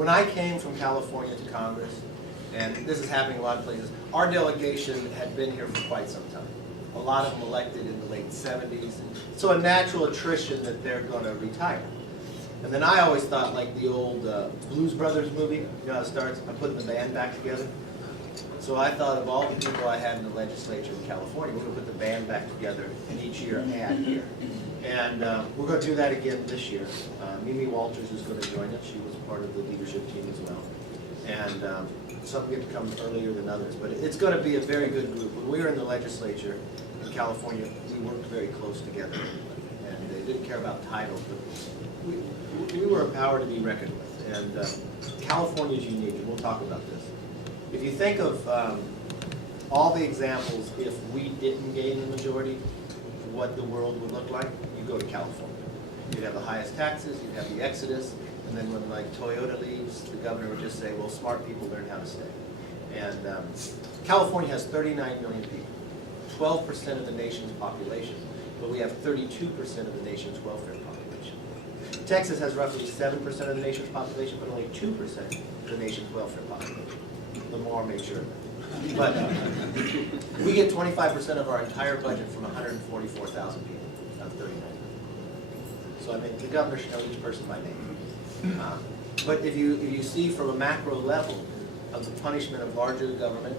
When I came from California to Congress, and this is happening in a lot of places, our delegation had been here for quite some time. A lot of them elected in the late 70s. So a natural attrition that they're going to retire. And then I always thought, like the old Blues Brothers movie, you know how it starts, I'm putting the band back together. So I thought of all the people I had in the legislature in California, we're going to put the band back together and each year add here. And we're going to do that again this year. Mimi Walters is going to join us. She was part of the leadership team as well. And some get come earlier than others, but it's going to be a very good group. When we were in the legislature in California, we worked very close together, and they didn't care about titles, but we were a power to be reckoned with. And California is unique, and we'll talk about this. If you think of all the examples, if we didn't gain the majority, what the world would look like, you go to California. You'd have the highest taxes, you'd have the exodus, and then when like Toyota leaves, the governor would just say, well, smart people learn how to stay. And California has 39 million people, 12% of the nation's population, but we have 32% of the nation's welfare population. Texas has roughly 7% of the nation's population, but only 2% of the nation's welfare population. Lamar made sure of that. But we get 25% of our entire budget from 144,000 people out of 39. So I mean, the governor should know each person by name. But if you see from a macro level of the punishment of larger government,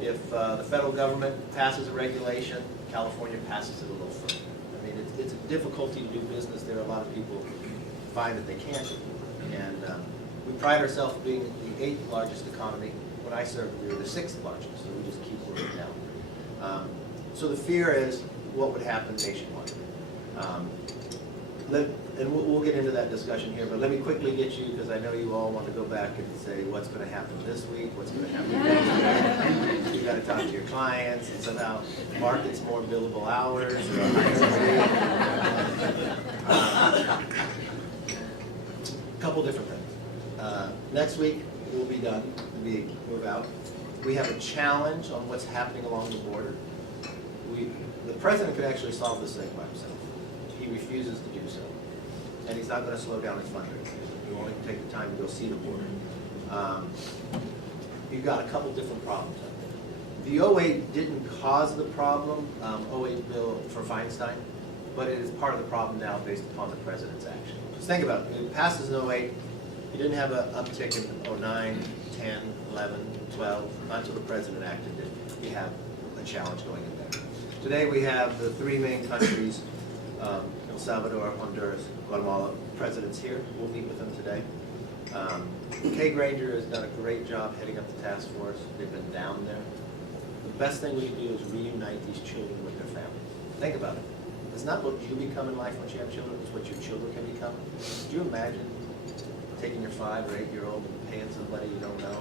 if the federal government passes a regulation, California passes it a little further. I mean, it's a difficulty to do business there. A lot of people find that they can't do. And we pride ourselves being the 8th largest economy. When I served, we were the 6th largest, so we just keep working down. So the fear is what would happen nationwide. And we'll get into that discussion here, but let me quickly get you, because I know you all want to go back and say what's going to happen this week, what's going to happen next week. You've got to talk to your clients, and somehow markets more billable hours, or a higher rate. A couple different things. Next week, we'll be done. We move out. We have a challenge on what's happening along the border. The president could actually solve this thing by himself. He refuses to do so. And he's not going to slow down his fundraising. He won't even take the time to go see the border. You've got a couple different problems out there. The 08 didn't cause the problem, 08 bill for Feinstein, but it is part of the problem now based upon the president's action. Just think about it. It passes in 08. You didn't have an uptick in 09, 10, 11, 12, not until the president acted it. You have a challenge going in there. Today we have the 3 main countries, El Salvador, Honduras, Guatemala, presidents here. We'll meet with them today. Kay Granger has done a great job heading up the task force. They've been down there. The best thing we can do is reunite these children with their families. Think about it. It's not what you become in life once you have children, it's what your children can become. Do you imagine taking your 5 or 8-year-old and paying somebody you don't know?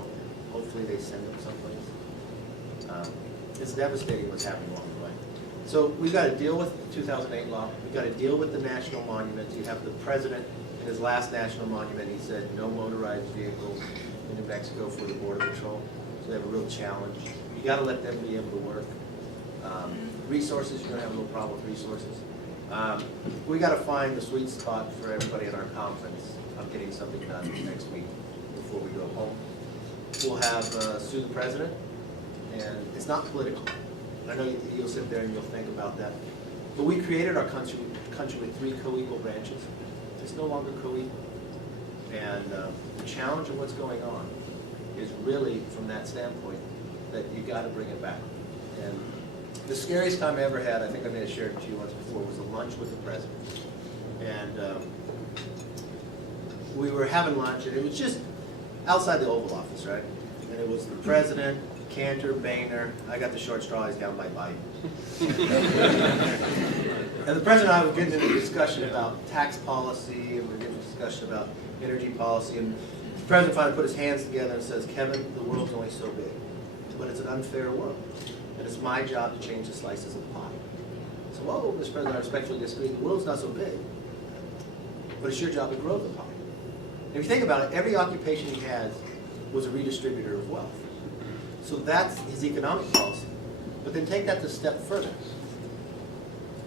Hopefully they send them someplace. It's devastating what's happening along the way. So we've got to deal with the 2008 law. We've got to deal with the national monuments. You have the president in his last national monument, he said no motorized vehicles in New Mexico for the border patrol. So they have a real challenge. You got to let them be able to work. Resources, you're going to have a little problem with resources. We got to find the sweet spot for everybody at our conference of getting something done next week before we go home. We'll have sue the president, and it's not political. I know you'll sit there and you'll think about that. But we created our country with 3 co-equal branches. It's no longer co-equal. And the challenge of what's going on is really from that standpoint that you got to bring it back. And the scariest time I ever had, I think I may have shared it to you once before, was a lunch with the president. And we were having lunch, and it was just outside the Oval Office, right? And it was the president, Cantor, Boehner. I got the short straw. He's down by Biden. And the president and I were getting into a discussion about tax policy, and we were getting into a discussion about energy policy. And the president finally put his hands together and says, "Kevin, the world's only so big, but it's an unfair world, and it's my job to change the slices of the pie." So, whoa, Mr. President, I respectfully disagree. The world's not so big, but it's your job to grow the pie. And if you think about it, every occupation he has was a redistributor of wealth. So that's his economic policy. But then take that a step further.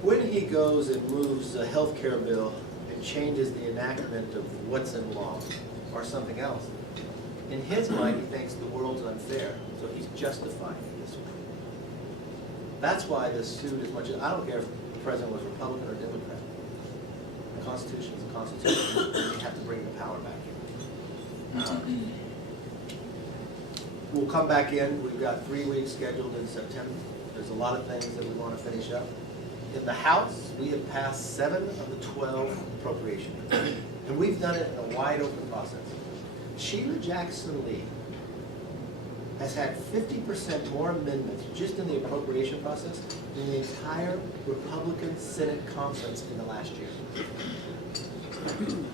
When he goes and moves a health care bill and changes the enactment of what's in law or something else, In his mind, he thinks the world's unfair, so he's justifying it this way. That's why this suit is much, I don't care if the president was Republican or Democrat. The Constitution is a Constitution. You have to bring the power back in. We'll come back in. We've got 3 weeks scheduled in September. There's a lot of things that we want to finish up. In the House, we have passed 7 of the 12 appropriations. And we've done it in a wide open process. Sheila Jackson Lee has had 50% more amendments just in the appropriation process than the entire Republican Senate conference in the last year.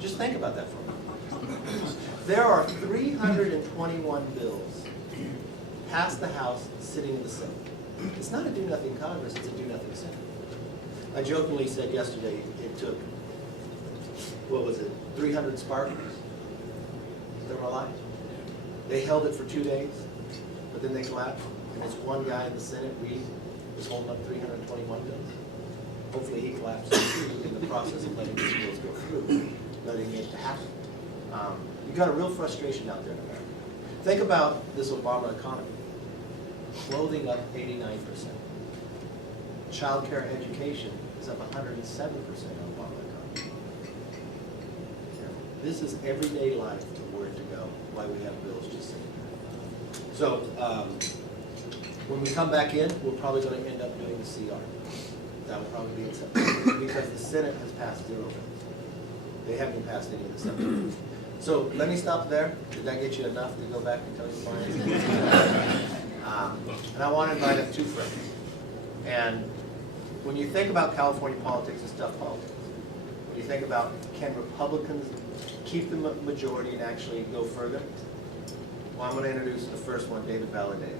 Just think about that for a moment. There are 321 bills passed the House, sitting in the Senate. It's not a do-nothing Congress, it's a do-nothing Senate. I jokingly said yesterday it took, 300 Spartans? Is that right? They held it for 2 days, but then they collapsed, and it's one guy in the Senate, Reed, was holding up 321 bills. Hopefully he collapses too in the process of letting these bills go through, letting it happen. You've got a real frustration out there in America. Think about this Obama economy. Clothing up 89%. Child care education is up 107% on Obama economy. This is everyday life of where to go, why we have bills just sitting there. So when we come back in, we're probably going to end up doing the CR. That will probably be in September because the Senate has passed 0 bills. They haven't passed any of the Senate. So let me stop there. Did that get you enough to go back and tell your clients? And I want to invite up 2 friends. And when you think about California politics, it's tough politics. When you think about can Republicans keep the majority and actually go further? Well, I'm going to introduce the first one, David Valadeo.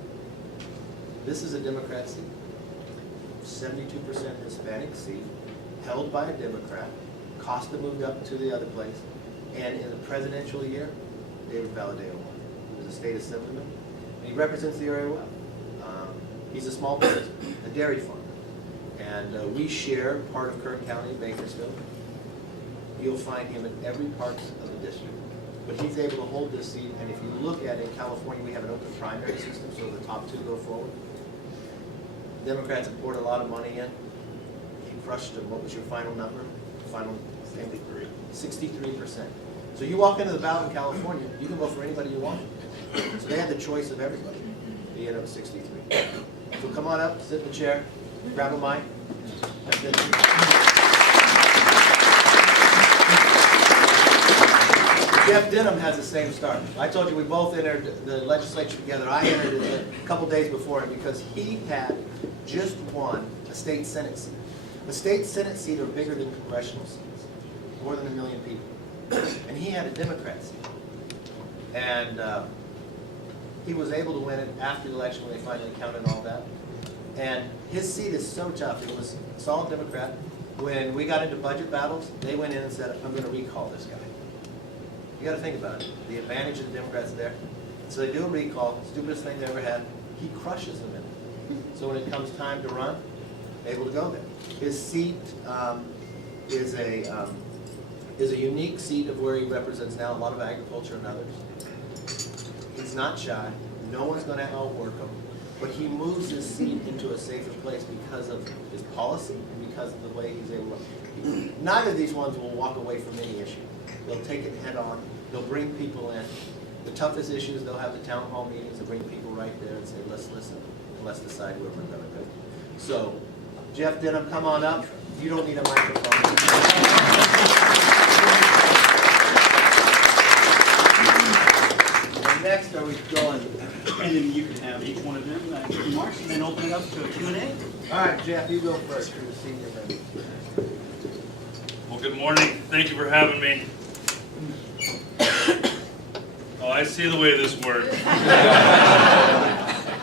This is a Democrat seat. 72% Hispanic seat, held by a Democrat. Costa moved up to the other place. And in the presidential year, David Valadeo won. He was a state assemblyman. And he represents the area well. He's a small business, a dairy farmer. And we share part of Kern County, Bakersfield. You'll find him in every part of the district. But he's able to hold this seat. And if you look at it, in California, we have an open primary system, so the top 2 go forward. Democrats have poured a lot of money in. He crushed them. What was your final number? Final 63%. So you walk into the ballot in California, you can vote for anybody you want. So they had the choice of everybody. They ended up 63. So come on up, sit in the chair, grab a mic. That's it. Jeff Denham has the same start. I told you we both entered the legislature together. I entered it a couple days before him because he had just won a state Senate seat. A state Senate seat are bigger than congressional seats, more than 1 million people. And he had a Democrat seat. And he was able to win it after the election when they finally counted all that. And his seat is so tough. It was a solid Democrat. When we got into budget battles, they went in and said, I'm going to recall this guy. You got to think about it. The advantage of the Democrats there. So they do a recall, stupidest thing they ever had. He crushes them in it. So when it comes time to run, able to go there. His seat is a unique seat of where he represents now a lot of agriculture and others. He's not shy. No one's going to outwork him. But he moves his seat into a safer place because of his policy and because of the way he's able to. Neither of these ones will walk away from any issue. They'll take it head on. They'll bring people in. The toughest issues, they'll have the town hall meetings and bring people right there and say, let's listen and let's decide where we're going to go. So, Jeff Denham, come on up. You don't need a microphone. And next, are we going? And then you can have each one of them remarks and then open it up to a Q&A. All right, Jeff, you go first. You're the senior member. Well, good morning. Thank you for having me. Oh, I see the way this works.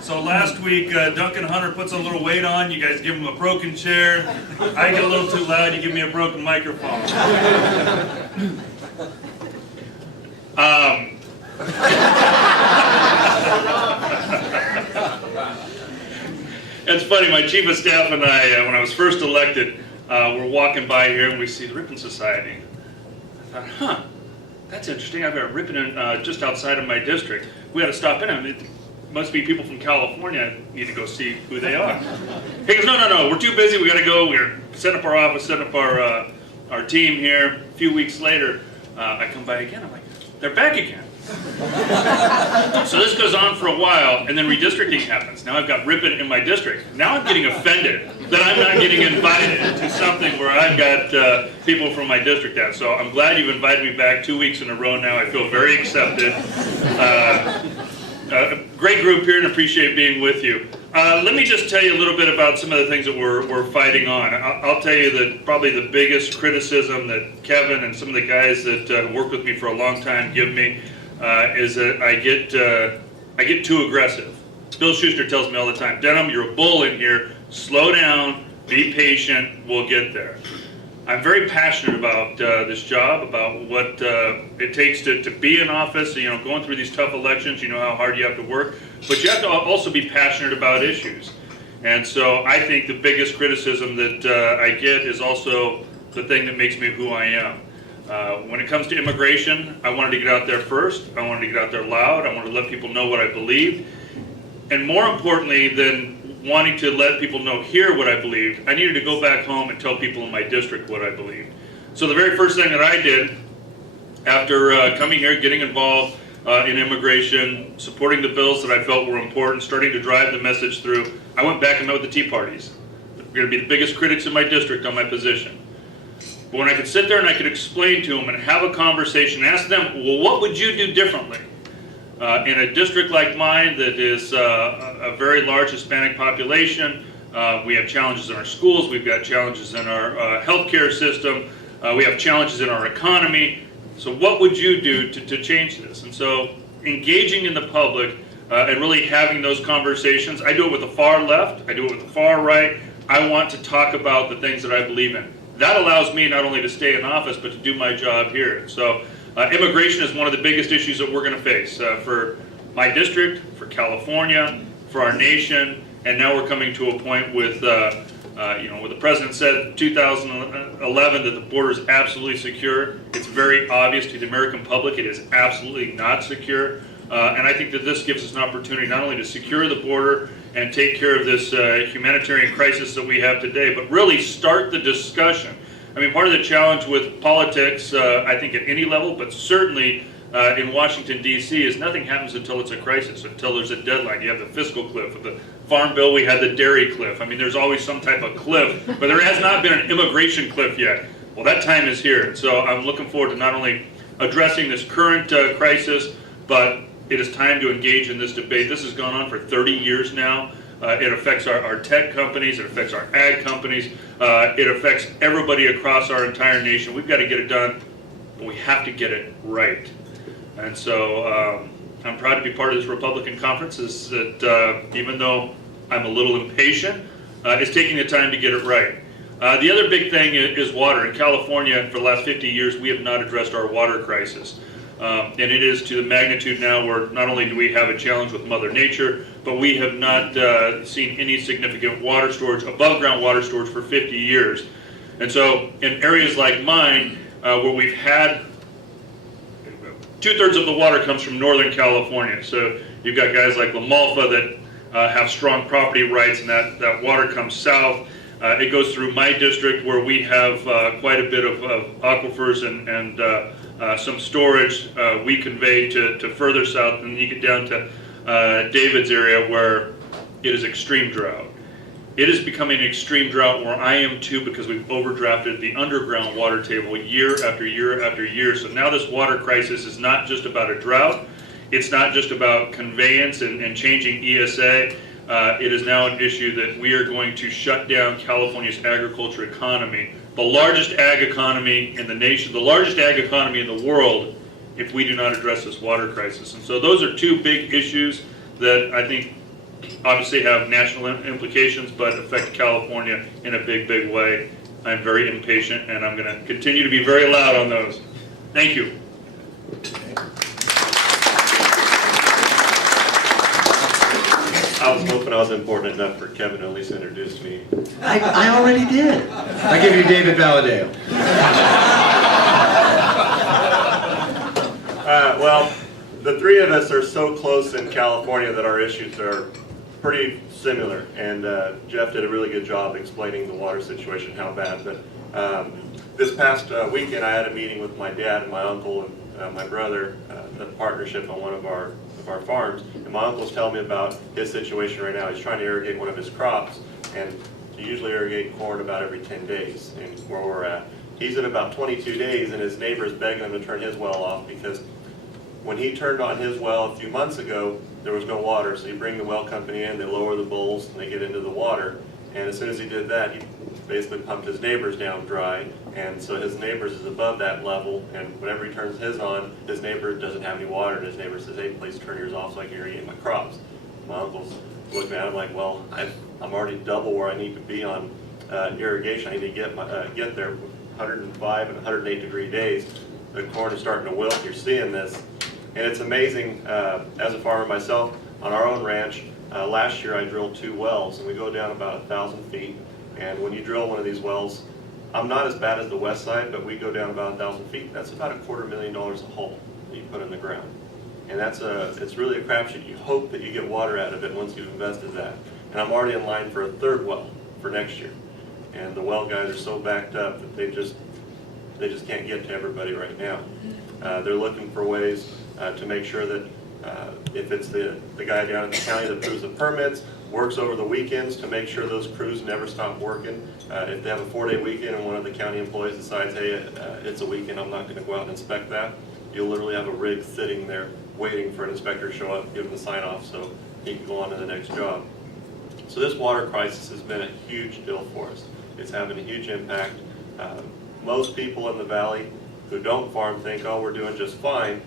So last week, Duncan Hunter puts a little weight on. You guys give him a broken chair. I get a little too loud. You give me a broken microphone. It's funny. My chief of staff and I, when I was first elected, we're walking by here and we see the Ripon Society. I thought, that's interesting. I've got Ripon just outside of my district. We got to stop in. I mean, it must be people from California. I need to go see who they are. He goes, no, we're too busy. We got to go. We're setting up our office, setting up our team here. A few weeks later, I come by again. I'm like, they're back again. So this goes on for a while, and then redistricting happens. Now I've got Ripon in my district. Now I'm getting offended that I'm not getting invited to something where I've got people from my district at. So I'm glad you've invited me back 2 weeks in a row now. I feel very accepted. Great group here, and appreciate being with you. Let me just tell you a little bit about some of the things that we're fighting on. I'll tell you that probably the biggest criticism that Kevin and some of the guys that work with me for a long time give me is that I get too aggressive. Bill Schuster tells me all the time, Denham, you're a bull in here. Slow down, be patient, we'll get there. I'm very passionate about this job, about what it takes to be in office. You know, going through these tough elections, you know how hard you have to work, but you have to also be passionate about issues. And so I think the biggest criticism that I get is also the thing that makes me who I am. When it comes to immigration, I wanted to get out there first. I wanted to get out there loud. I wanted to let people know what I believed. And more importantly than wanting to let people know here what I believed, I needed to go back home and tell people in my district what I believed. So the very first thing that I did after coming here, getting involved in immigration, supporting the bills that I felt were important, starting to drive the message through, I went back and met with the Tea Parties. They're going to be the biggest critics in my district on my position. But when I could sit there and I could explain to them and have a conversation, ask them, well, what would you do differently? In a district like mine that is a very large Hispanic population, we have challenges in our schools, we've got challenges in our healthcare system, we have challenges in our economy. So what would you do to change this? And so engaging in the public and really having those conversations, I do it with the far left, I do it with the far right. I want to talk about the things that I believe in. That allows me not only to stay in office, but to do my job here. So immigration is one of the biggest issues that we're going to face for my district, for California, for our nation, and now we're coming to a point with, what the president said in 2011 that the border is absolutely secure. It's very obvious to the American public it is absolutely not secure, and I think that this gives us an opportunity not only to secure the border and take care of this humanitarian crisis that we have today, but really start the discussion. I mean, part of the challenge with politics, I think at any level, but certainly in Washington, D.C., is nothing happens until it's a crisis, until there's a deadline. You have the fiscal cliff. With the Farm Bill, we had the dairy cliff. I mean, there's always some type of cliff, but there has not been an immigration cliff yet. Well, that time is here. So I'm looking forward to not only addressing this current crisis, but it is time to engage in this debate. This has gone on for 30 years now. It affects our tech companies, it affects our ag companies, it affects everybody across our entire nation. We've got to get it done, but we have to get it right. And so I'm proud to be part of this Republican conference, is that even though I'm a little impatient, it's taking the time to get it right. The other big thing is water. In California, for the last 50 years, we have not addressed our water crisis. And it is to the magnitude now where not only do we have a challenge with Mother Nature, but we have not seen any significant water storage, above ground water storage for 50 years. And so in areas like mine, where we've had 2/3 of the water comes from Northern California. So you've got guys like La Malfa that have strong property rights, and that water comes south. It goes through my district where we have quite a bit of aquifers and some storage we convey to further south, and you get down to David's area where it is extreme drought. It is becoming an extreme drought where I am too, because we've overdrafted the underground water table year after year after year. So now this water crisis is not just about a drought. It's not just about conveyance and changing ESA. It is now an issue that we are going to shut down California's agriculture economy, the largest ag economy in the nation, the largest ag economy in the world, if we do not address this water crisis. And so those are two big issues that I think obviously have national implications, but affect California in a big, big way. I'm very impatient, and I'm going to continue to be very loud on those. Thank you. I was hoping I was important enough for Kevin to at least introduce me. I already did. I give you David Valadeo. Well, the three of us are so close in California that our issues are pretty similar. And Jeff did a really good job explaining the water situation, how bad. But this past weekend, I had a meeting with my dad and my uncle and my brother, the partnership on one of our farms. And my uncle's telling me about his situation right now. He's trying to irrigate one of his crops, and you usually irrigate corn about every 10 days, and where we're at. He's at about 22 days, and his neighbor's begging him to turn his well off because when he turned on his well a few months ago, there was no water. So you bring the well company in, they lower the bowls, and they get into the water. And as soon as he did that, he basically pumped his neighbor's down dry. And so his neighbor's is above that level, and whenever he turns his on, his neighbor doesn't have any water, and his neighbor says, hey, please turn yours off so I can irrigate my crops. My uncle's looking at him like, well, I'm already double where I need to be on irrigation. I need to get there 105 and 108 degree days. The corn is starting to wilt. You're seeing this. And it's amazing, as a farmer myself, on our own ranch, last year I drilled 2 wells, and we go down about 1,000 feet. And when you drill one of these wells, I'm not as bad as the west side, but we go down about 1,000 feet. That's about $250,000 a hole that you put in the ground. And it's really a crapshoot. You hope that you get water out of it once you've invested that. And I'm already in line for a 3rd well for next year. And the well guys are so backed up that they just can't get to everybody right now. They're looking for ways to make sure that if it's the guy down in the county that approves the permits, works over the weekends to make sure those crews never stop working. If they have a 4-day weekend and one of the county employees decides, hey, it's a weekend, I'm not going to go out and inspect that, you'll literally have a rig sitting there waiting for an inspector to show up, give him the sign off so he can go on to the next job. So this water crisis has been a huge deal for us. It's having a huge impact. Most people in the valley who don't farm think, oh, we're doing just fine.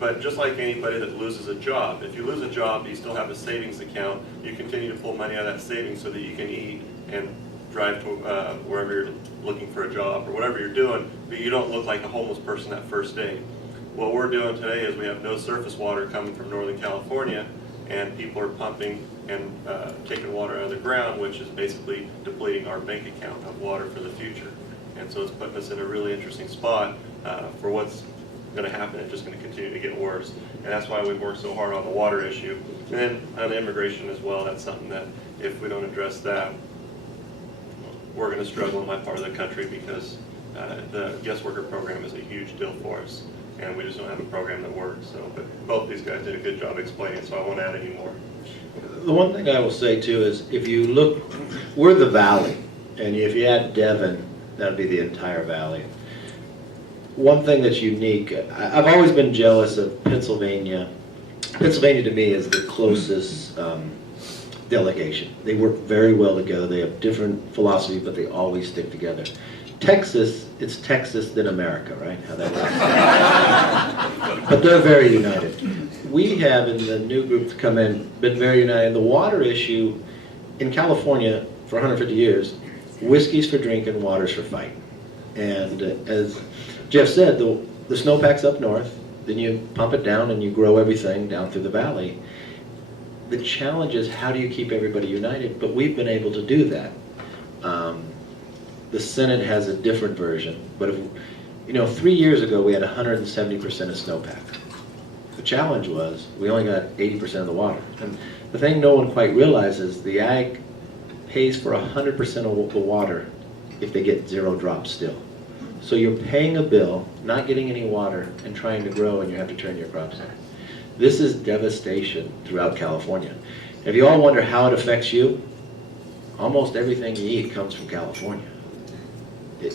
But just like anybody that loses a job, if you lose a job, you still have a savings account. You continue to pull money out of that savings so that you can eat and drive to wherever you're looking for a job or whatever you're doing, but you don't look like a homeless person that first day. What we're doing today is we have no surface water coming from Northern California, and people are pumping and taking water out of the ground, which is basically depleting our bank account of water for the future. And so it's putting us in a really interesting spot for what's going to happen. It's just going to continue to get worse. And that's why we've worked so hard on the water issue. And then on immigration as well, that's something that if we don't address that, we're going to struggle in my part of the country because the guest worker program is a huge deal for us. And we just don't have a program that works. So, but both these guys did a good job explaining, so I won't add any more. The one thing I will say too is if you look, we're the valley, and if you add Devon, that'd be the entire valley. One thing that's unique, I've always been jealous of Pennsylvania. Pennsylvania to me is the closest delegation. They work very well together. They have different philosophy, but they always stick together. Texas, it's Texas then America, right? How that works. But they're very united. We have, in the new group to come in, been very united. The water issue in California for 150 years, whiskey's for drinking, water's for fighting. And as Jeff said, the snowpack's up north, then you pump it down and you grow everything down through the valley. The challenge is how do you keep everybody united? But we've been able to do that. The Senate has a different version, but if, 3 years ago we had 170% of snowpack. The challenge was we only got 80% of the water. And the thing no one quite realizes, the ag pays for 100% of the water if they get 0 drops still. So you're paying a bill, not getting any water, and trying to grow, and you have to turn your crops on. This is devastation throughout California. If you all wonder how it affects you, almost everything you eat comes from California.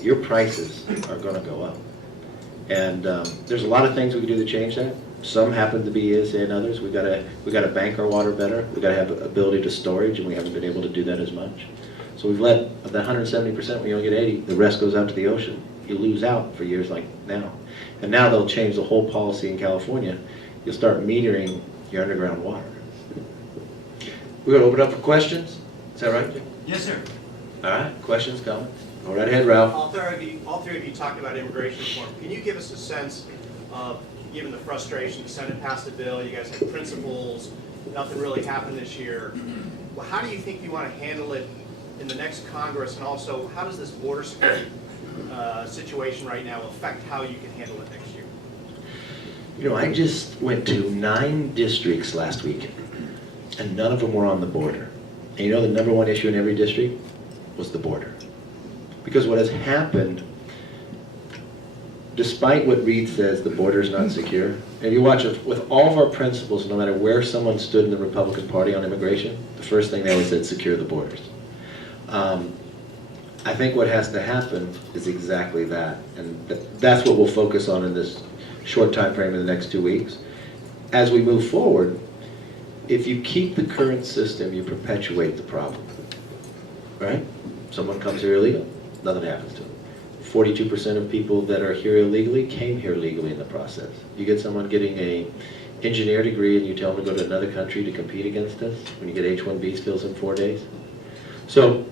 Your prices are going to go up. And there's a lot of things we can do to change that. Some happen to be easier than others. We got to bank our water better. We got to have ability to storage, and we haven't been able to do that as much. So we've let of the 170%, we only get 80. The rest goes out to the ocean. You lose out for years like now. And now they'll change the whole policy in California. You'll start metering your underground water. We're going to open up for questions. Is that right? Yes, sir. All right. Questions, comments? Go right ahead, Ralph. All three of you talked about immigration reform. Can you give us a sense of, given the frustration, the Senate passed a bill, you guys had principles, nothing really happened this year. Well, how do you think you want to handle it in the next Congress, and also how does this border security situation right now affect how you can handle it next year? You know, I just went to 9 districts last weekend, and none of them were on the border. And you know the number one issue in every district was the border. Because what has happened, despite what Reed says, the border is not secure. If you watch it, with all of our principles, no matter where someone stood in the Republican Party on immigration, the first thing they always said, secure the borders. I think what has to happen is exactly that, and that's what we'll focus on in this short time frame in the next 2 weeks. As we move forward, if you keep the current system, you perpetuate the problem, right? Someone comes here illegal, nothing happens to them. 42% of people that are here illegally came here legally in the process. You get someone getting an engineer degree and you tell them to go to another country to compete against us, when you get H-1Bs fills in 4 days. So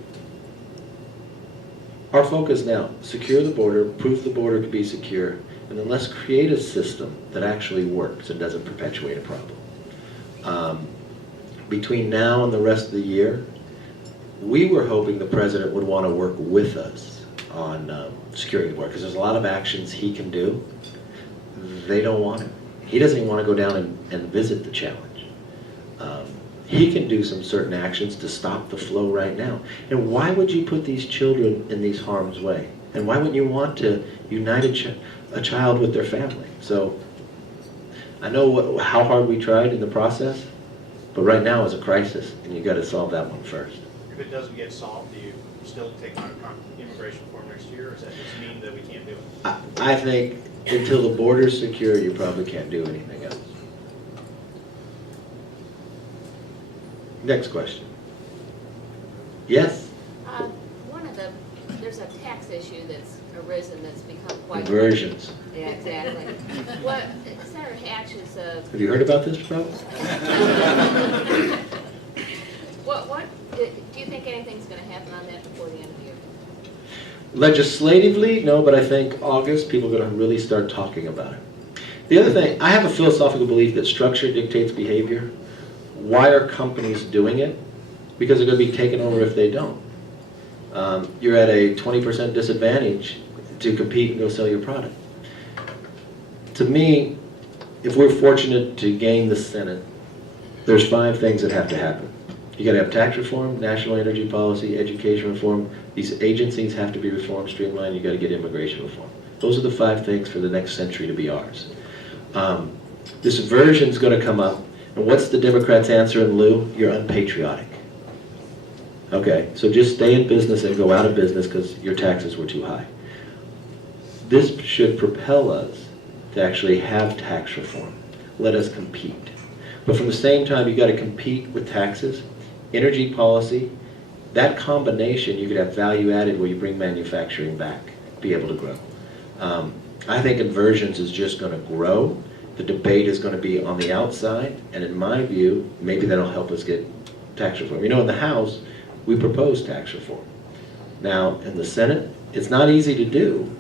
our focus now, secure the border, prove the border to be secure, and then let's create a system that actually works and doesn't perpetuate a problem. Between now and the rest of the year, we were hoping the president would want to work with us on securing the border, because there's a lot of actions he can do. They don't want it. He doesn't even want to go down and visit the challenge. He can do some certain actions to stop the flow right now. And why would you put these children in these harm's way? And why wouldn't you want to unite a child with their family? So I know how hard we tried in the process, but right now is a crisis, and you got to solve that one first. If it doesn't get solved, do you still take on immigration reform next year, or does that just mean that we can't do it? I think until the border's secure, you probably can't do anything else. Next question. Yes? There's a tax issue that's arisen that's become quite. Conversions. Yeah, exactly. What, Senator Hatch is, Have you heard about this problem? do you think anything's gonna happen on that before the end of the year? Legislatively, no, but I think August, people are going to really start talking about it. The other thing, I have a philosophical belief that structure dictates behavior. Why are companies doing it? Because they're going to be taken over if they don't. You're at a 20% disadvantage to compete and go sell your product. To me, if we're fortunate to gain the Senate, there's 5 things that have to happen. You got to have tax reform, national energy policy, education reform. These agencies have to be reformed, streamlined. You got to get immigration reform. Those are the 5 things for the next century to be ours. This version's going to come up, and what's the Democrats' answer in lieu? You're unpatriotic. Okay, so just stay in business and go out of business because your taxes were too high. This should propel us to actually have tax reform. Let us compete. But from the same time, you got to compete with taxes, energy policy. That combination, you could have value added where you bring manufacturing back, be able to grow. I think conversions is just going to grow. The debate is going to be on the outside, and in my view, maybe that'll help us get tax reform. You know, in the House, we proposed tax reform. Now, in the Senate, it's not easy to do.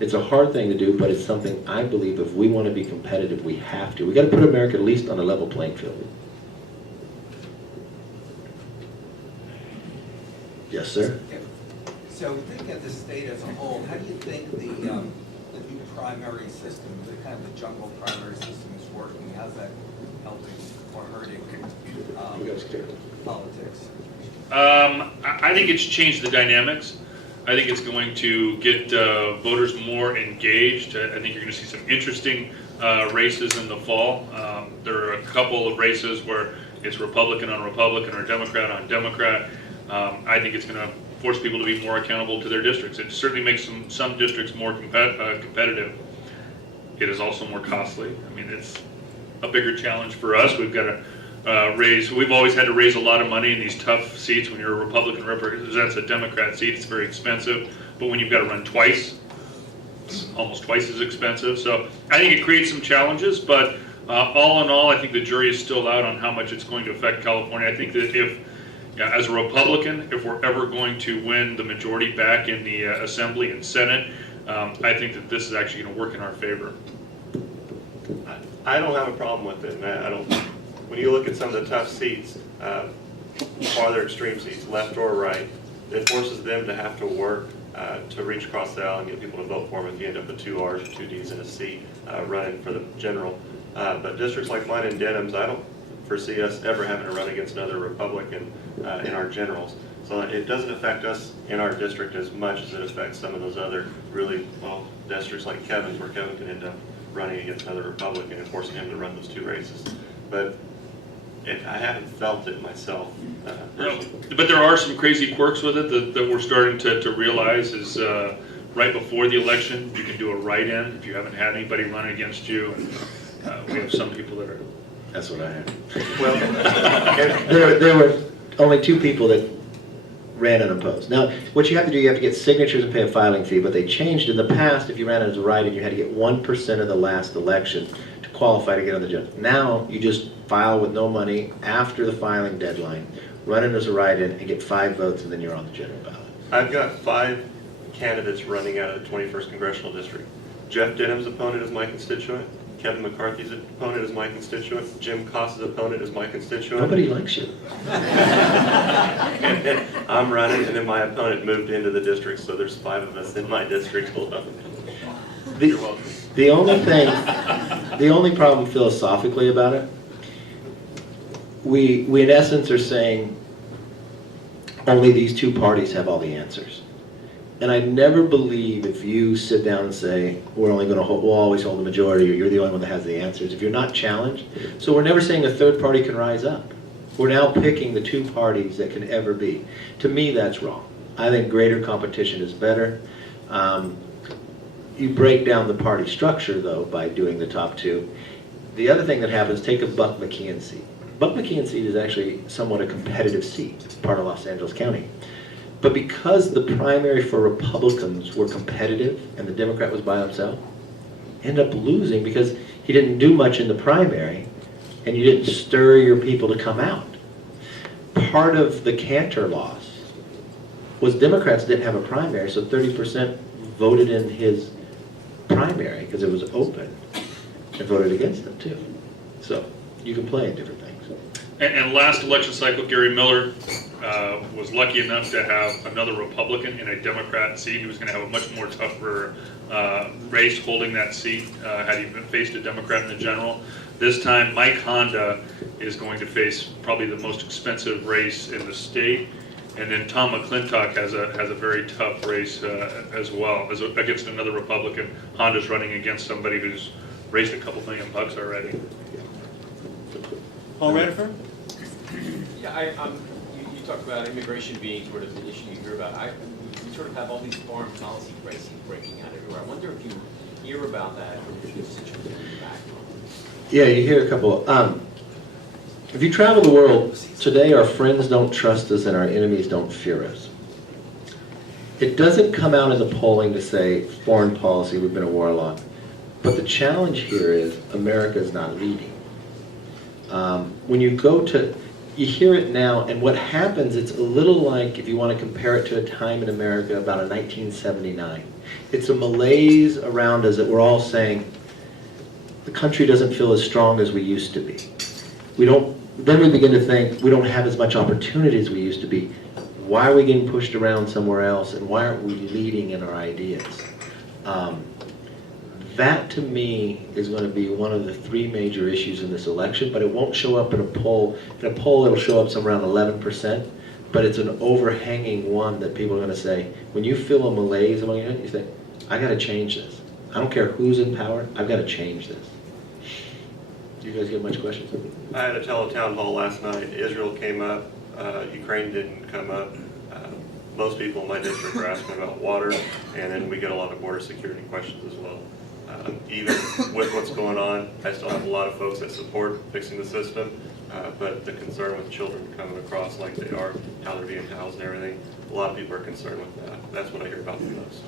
It's a hard thing to do, but it's something I believe if we want to be competitive, we have to. We got to put America at least on a level playing field. Yes, sir? So looking at the state as a whole, how do you think the new primary system, the kind of the jungle primary system is working? How's that helping or hurting politics? I think it's changed the dynamics. I think it's going to get voters more engaged. I think you're going to see some interesting races in the fall. There are a couple of races where it's Republican on Republican or Democrat on Democrat. I think it's going to force people to be more accountable to their districts. It certainly makes some districts more competitive. It is also more costly. I mean, it's a bigger challenge for us. We've got to we've always had to raise a lot of money in these tough seats. When you're a Republican represents a Democrat seat, it's very expensive. But when you've got to run twice, it's almost twice as expensive. So I think it creates some challenges, but all in all, I think the jury is still out on how much it's going to affect California. I think that as a Republican, if we're ever going to win the majority back in the Assembly and Senate, I think that this is actually going to work in our favor. I don't have a problem with it. I don't. When you look at some of the tough seats, farther extreme seats, left or right, it forces them to have to work to reach across the aisle and get people to vote for him if you end up with 2 R's or 2 D's in a seat running for the general. But districts like mine in Denham's, I don't foresee us ever having to run against another Republican in our generals. So it doesn't affect us in our district as much as it affects some of those other really, well, districts like Kevin's, where Kevin can end up running against another Republican and forcing him to run those 2 races. But I haven't felt it myself. Personally. But there are some crazy quirks with it that we're starting to realize is right before the election, you can do a write-in if you haven't had anybody run against you. And, we have some people that are. That's what I had. Well, There were only 2 people that ran unopposed. Now, what you have to do, you have to get signatures and pay a filing fee, but they changed in the past, if you ran as a write-in, you had to get 1% of the last election to qualify to get on the general. Now, you just file with no money after the filing deadline, run it as a write-in, and get 5 votes, and then you're on the general ballot. I've got 5 candidates running out of the 21st Congressional District. Jeff Denham's opponent is my constituent. Kevin McCarthy's opponent is my constituent. Jim Costa's opponent is my constituent. Nobody likes you. And then I'm running, and then my opponent moved into the district, so there's 5 of us in my district. You're welcome. The only problem philosophically about it, we in essence are saying only these 2 parties have all the answers. And I never believe if you sit down and say, we'll always hold the majority, or you're the only one that has the answers, if you're not challenged. So we're never saying a 3rd party can rise up. We're now picking the 2 parties that can ever be. To me, that's wrong. I think greater competition is better. You break down the party structure, though, by doing the top 2. The other thing that happens, take a Buck McKeon seat. Buck McKeon seat is actually somewhat a competitive seat, part of Los Angeles County. But because the primary for Republicans were competitive and the Democrat was by himself, ended up losing because he didn't do much in the primary and you didn't stir your people to come out. Part of the Cantor loss was Democrats didn't have a primary, so 30% voted in his primary because it was open and voted against him too. So you can play in different things. And last election cycle, Gary Miller was lucky enough to have another Republican in a Democrat seat. He was going to have a much more tougher race holding that seat had he faced a Democrat in the general. This time, Mike Honda is going to face probably the most expensive race in the state. And then Tom McClintock has a very tough race as well against another Republican. Honda's running against somebody who's raised a couple $1 million already. Paul Redford? Yeah, you talked about immigration being sort of the issue you hear about. We sort of have all these foreign policy crises breaking out everywhere. I wonder if you hear about that or if this situation back. Yeah, you hear a couple. If you travel the world, today our friends don't trust us and our enemies don't fear us. It doesn't come out in the polling to say foreign policy, we've been a war long. But the challenge here is America is not leading. When you go to, you hear it now, and what happens, it's a little like, if you want to compare it to a time in America about a 1979. It's a malaise around us that we're all saying, the country doesn't feel as strong as we used to be. Then we begin to think, we don't have as much opportunity as we used to be. Why are we getting pushed around somewhere else, and why aren't we leading in our ideas? That, to me, is going to be one of the 3 major issues in this election, but it won't show up in a poll. In a poll, it'll show up somewhere around 11%, but it's an overhanging one that people are going to say, when you feel a malaise among you say, I got to change this. I don't care who's in power, I've got to change this. Do you guys get much questions? I had a town hall last night. Israel came up. Ukraine didn't come up. Most people in my district are asking about water, and then we get a lot of border security questions as well. Even with what's going on, I still have a lot of folks that support fixing the system, but the concern with children coming across like they are, how they're being housed and everything, a lot of people are concerned with that. That's what I hear about the most.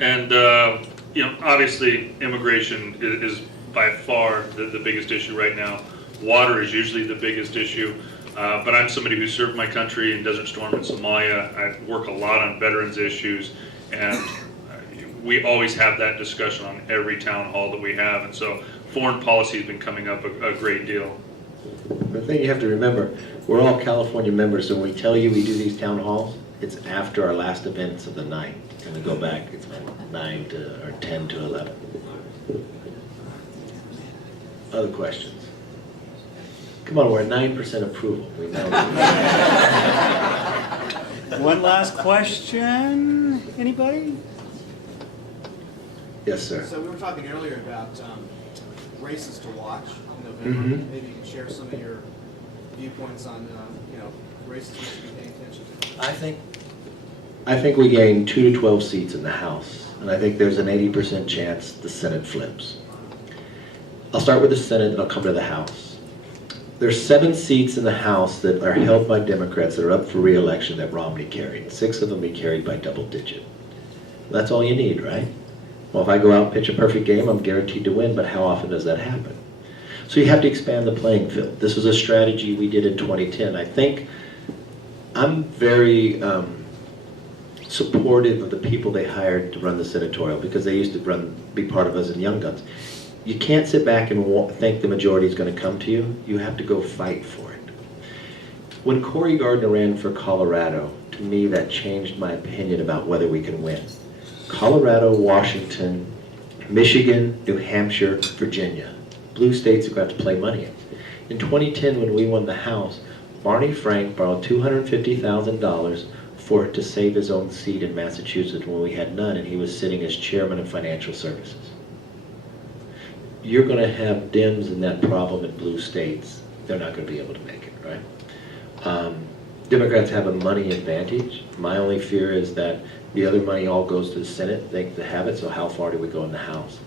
And obviously, immigration is by far the biggest issue right now. Water is usually the biggest issue. But I'm somebody who served my country in Desert Storm in Somalia. I work a lot on veterans issues, and we always have that discussion on every town hall that we have. And so foreign policy has been coming up a great deal. The thing you have to remember, we're all California members, so when we tell you we do these town halls, It's after our last events of the night. And we go back, it's 10 to 11. Other questions? Come on, we're at 9% approval. We know. One last question, anybody? Yes, sir. So we were talking earlier about races to watch in November. Mhm. Maybe you can share some of your viewpoints on, races we should be paying attention to. I think we gain 2 to 12 seats in the House, and I think there's an 80% chance the Senate flips. I'll start with the Senate, and I'll come to the House. There's 7 seats in the House that are held by Democrats that are up for re-election that Romney carried. 6 of them he carried by double digit. That's all you need, right? Well, if I go out and pitch a perfect game, I'm guaranteed to win, but how often does that happen? So you have to expand the playing field. This was a strategy we did in 2010. I think I'm very supportive of the people they hired to run the senatorial because they used to be part of us in Young Guns. You can't sit back and think the majority is going to come to you. You have to go fight for it. When Cory Gardner ran for Colorado, to me that changed my opinion about whether we can win. Colorado, Washington, Michigan, New Hampshire, Virginia. Blue states have got to play money in. In 2010, when we won the House, Barney Frank borrowed $250,000 to save his own seat in Massachusetts when we had none, and he was sitting as chairman of financial services. You're going to have Dems in that problem in blue states. They're not going to be able to make it, right? Democrats have a money advantage. My only fear is that the other money all goes to the Senate. They have it, so how far do we go in the House?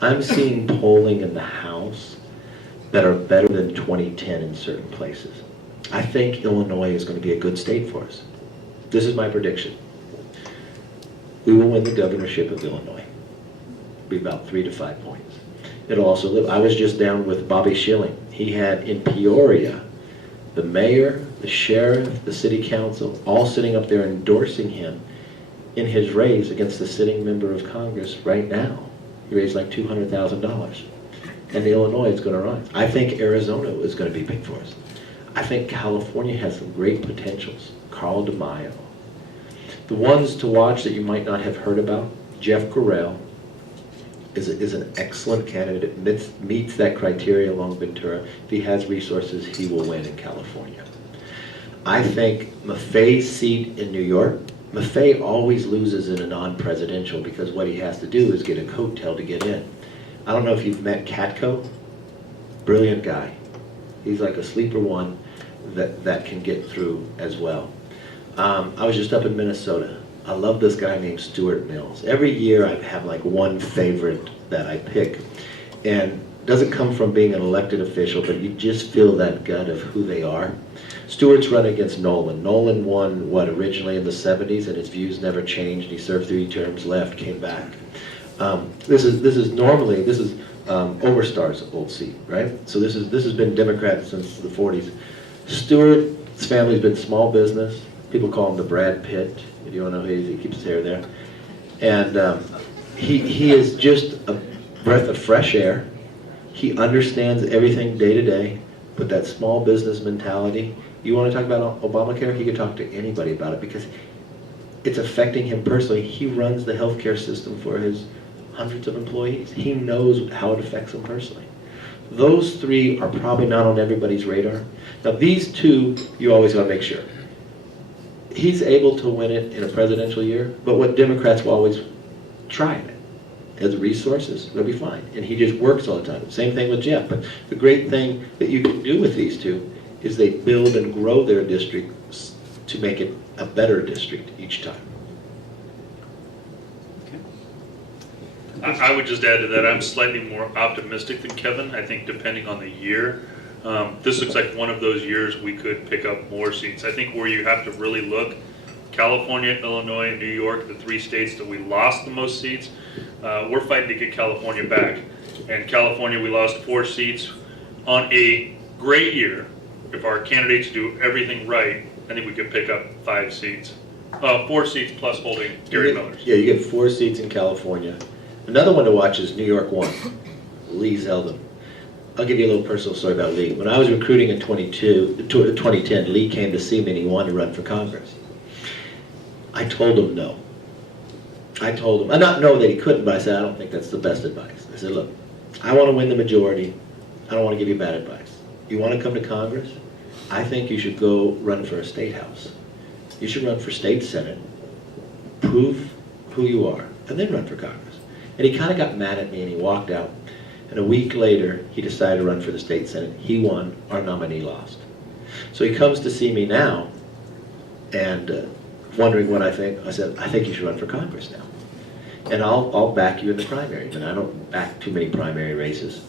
I'm seeing polling in the House that are better than 2010 in certain places. I think Illinois is going to be a good state for us. This is my prediction. We will win the governorship of Illinois. It'll be about 3 to 5 points. It'll also live. I was just down with Bobby Schilling. He had in Peoria the mayor, the sheriff, the city council, all sitting up there endorsing him in his race against the sitting member of Congress right now. He raised like $200,000. And Illinois is going to rise. I think Arizona is going to be big for us. I think California has some great potentials. Carl DeMaio. The ones to watch that you might not have heard about, Jeff Gorell is an excellent candidate. Meets that criteria along Ventura. If he has resources, he will win in California. I think Maffei's seat in New York, Maffei always loses in a non-presidential because what he has to do is get a coattail to get in. I don't know if you've met Katko. Brilliant guy. He's like a sleeper one that can get through as well. I was just up in Minnesota. I love this guy named Stuart Mills. Every year I have like one favorite that I pick. And it doesn't come from being an elected official, but you just feel that gut of who they are. Stuart's run against Nolan. Nolan won, originally in the 70s, and his views never changed. He served 3 terms, left, came back. This is Overstar's old seat, right? So this has been Democrat since the 40s. Stuart's family's been small business. People call him the Brad Pitt. If you don't know who he is, he keeps his hair there. And he is just a breath of fresh air. He understands everything day to day, but that small business mentality. You want to talk about Obamacare? He can talk to anybody about it because it's affecting him personally. He runs the healthcare system for his hundreds of employees. He knows how it affects him personally. Those 3 are probably not on everybody's radar. Now these 2, you always got to make sure. He's able to win it in a presidential year, but what Democrats will always try it. As resources, they'll be fine. And he just works all the time. Same thing with Jeff. But the great thing that you can do with these 2 is they build and grow their districts to make it a better district each time. I would just add to that, I'm slightly more optimistic than Kevin. I think depending on the year, this looks like one of those years we could pick up more seats. I think where you have to really look, California, Illinois, and New York, the 3 states that we lost the most seats, we're fighting to get California back. And California, we lost 4 seats. On a great year, if our candidates do everything right, I think we could pick up 5 seats. 4 seats plus holding Gary Miller's. Yeah, you get 4 seats in California. Another one to watch is New York 1, Lee Zeldin. I'll give you a little personal story about Lee. When I was recruiting in 2010, Lee came to see me and he wanted to run for Congress. I told him no. I told him, I not know that he couldn't, but I said, I don't think that's the best advice. I said, look, I want to win the majority. I don't want to give you bad advice. You want to come to Congress? I think you should go run for a state house. You should run for state senate, prove who you are, and then run for Congress. And he kind of got mad at me and he walked out. And a week later, he decided to run for the state senate. He won, our nominee lost. So he comes to see me now and wondering what I think. I said, I think you should run for Congress now. And I'll back you in the primary, but I don't back too many primary races.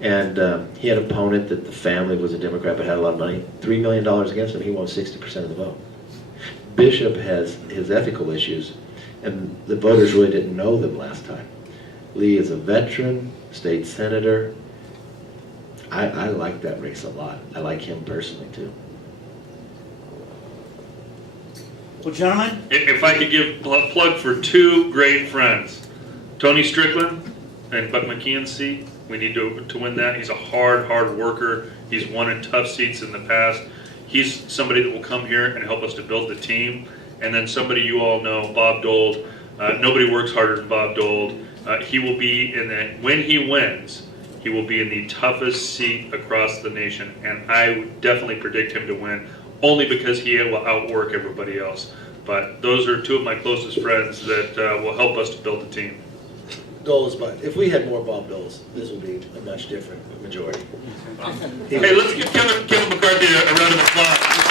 And he had an opponent that the family was a Democrat but had a lot of money. $3 million against him, he won 60% of the vote. Bishop has his ethical issues, and the voters really didn't know them last time. Lee is a veteran, state senator. I like that race a lot. I like him personally too. Well, gentlemen, If I could give a plug for two great friends, Tony Strickland and Buck McKeon's seat. We need to win that. He's a hard worker. He's won in tough seats in the past. He's somebody that will come here and help us to build the team. And then somebody you all know, Bob Dold. Nobody works harder than Bob Dold. He will be when he wins, he will be in the toughest seat across the nation. And I would definitely predict him to win, only because he will outwork everybody else. But those are two of my closest friends that will help us to build the team. Doles, but if we had more Bob Doles, this would be a much different majority. Hey, let's give Kevin McCarthy a round of applause.